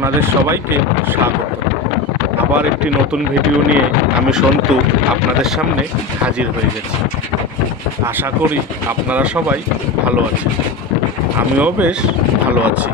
আপনাদের সবাইকে স্বাগত। আবার একটি নতুন ভিডিও নিয়ে আমি সন্তু আপনাদের সামনে হাজির হয়ে গেছি। আশা করি আপনারা সবাই ভালো আছেন। আমিও বেশ ভালো আছি।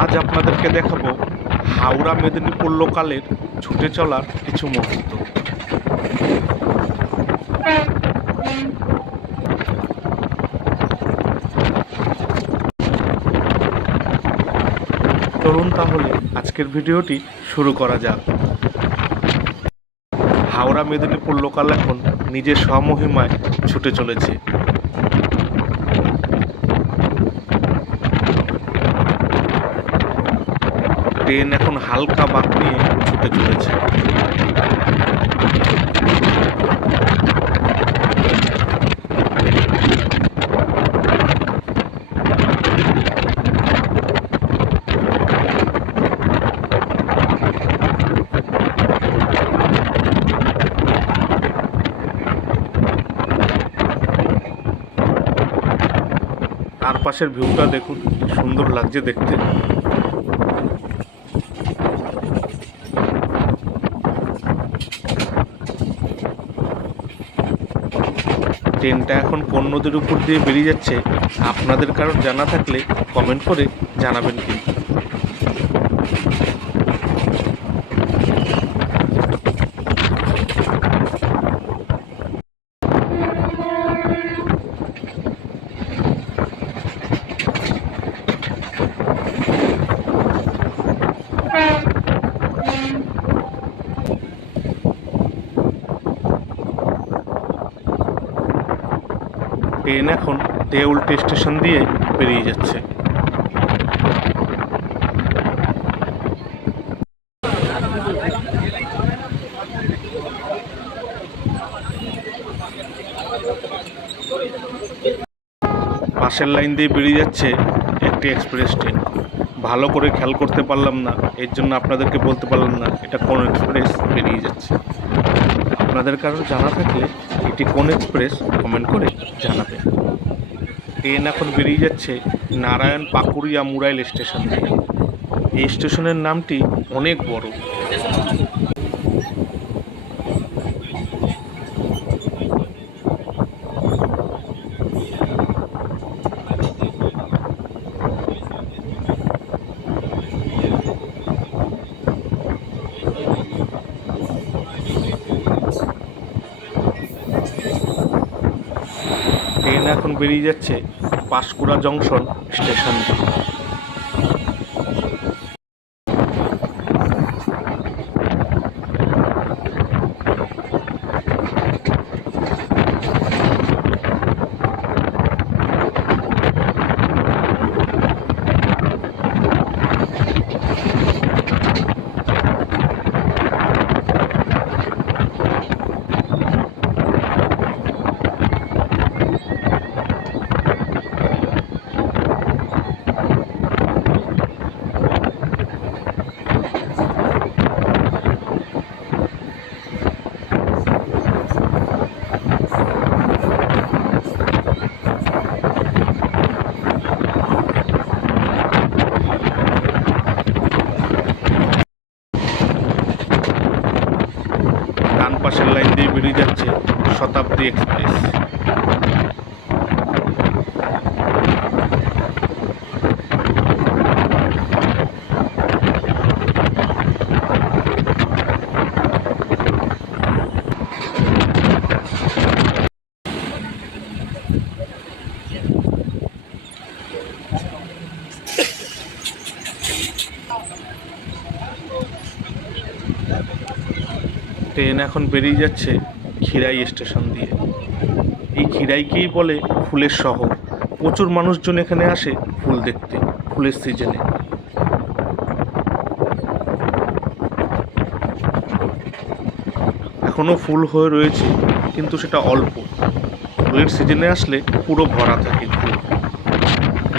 আজ আপনাদেরকে দেখাবো হাওড়া মেদিনীপুর লোকালের ছুটে চলার কিছু মুহূর্ত চলুন তাহলে আজকের ভিডিওটি শুরু করা যাক। হাওড়া মেদিনীপুর লোকাল এখন নিজের স্বমহিমায় ছুটে চলেছে। ট্রেন এখন হালকা বাঁক নিয়ে ছুটে চলেছে। তার পাশের ভিউটা দেখুন সুন্দর লাগছে দেখতে। ট্রেনটা এখন কোন নদীর উপর দিয়ে বেরিয়ে যাচ্ছে, আপনাদের কারোর জানা থাকলে কমেন্ট করে জানাবেন কিন্তু। ট্রেন এখন দেউলটি স্টেশন দিয়ে বেরিয়ে যাচ্ছে। পাশের লাইন দিয়ে বেরিয়ে যাচ্ছে একটি এক্সপ্রেস ট্রেন। ভালো করে খেয়াল করতে পারলাম না, এর জন্য আপনাদেরকে বলতে পারলাম না, এটা কোন এক্সপ্রেস বেরিয়ে যাচ্ছে। আপনাদের কারোর জানা থাকলে এটি কোন এক্সপ্রেস কমেন্ট করে জানাবেন ট্রেন এখন বেরিয়ে যাচ্ছে নারায়ণ পাকুড়িয়া মুরাইল স্টেশন থেকে। এই স্টেশনের নামটি অনেক বড় ট্রেন এখন বেরিয়ে যাচ্ছে পাঁশকুড়া জংশন স্টেশন। থেকে লাইন দিয়ে বেরিয়ে যাচ্ছে শতাব্দী এক্সপ্রেস। ট্রেন এখন বেরিয়ে যাচ্ছে খিরাই স্টেশন দিয়ে। এই খিরাইকেই বলে ফুলের শহর। প্রচুর মানুষজন এখানে আসে ফুল দেখতে, ফুলের সিজনে এখনও ফুল হয়ে রয়েছে, কিন্তু সেটা অল্প। ফুলের সিজনে আসলে পুরো ভরা থাকে ফুল।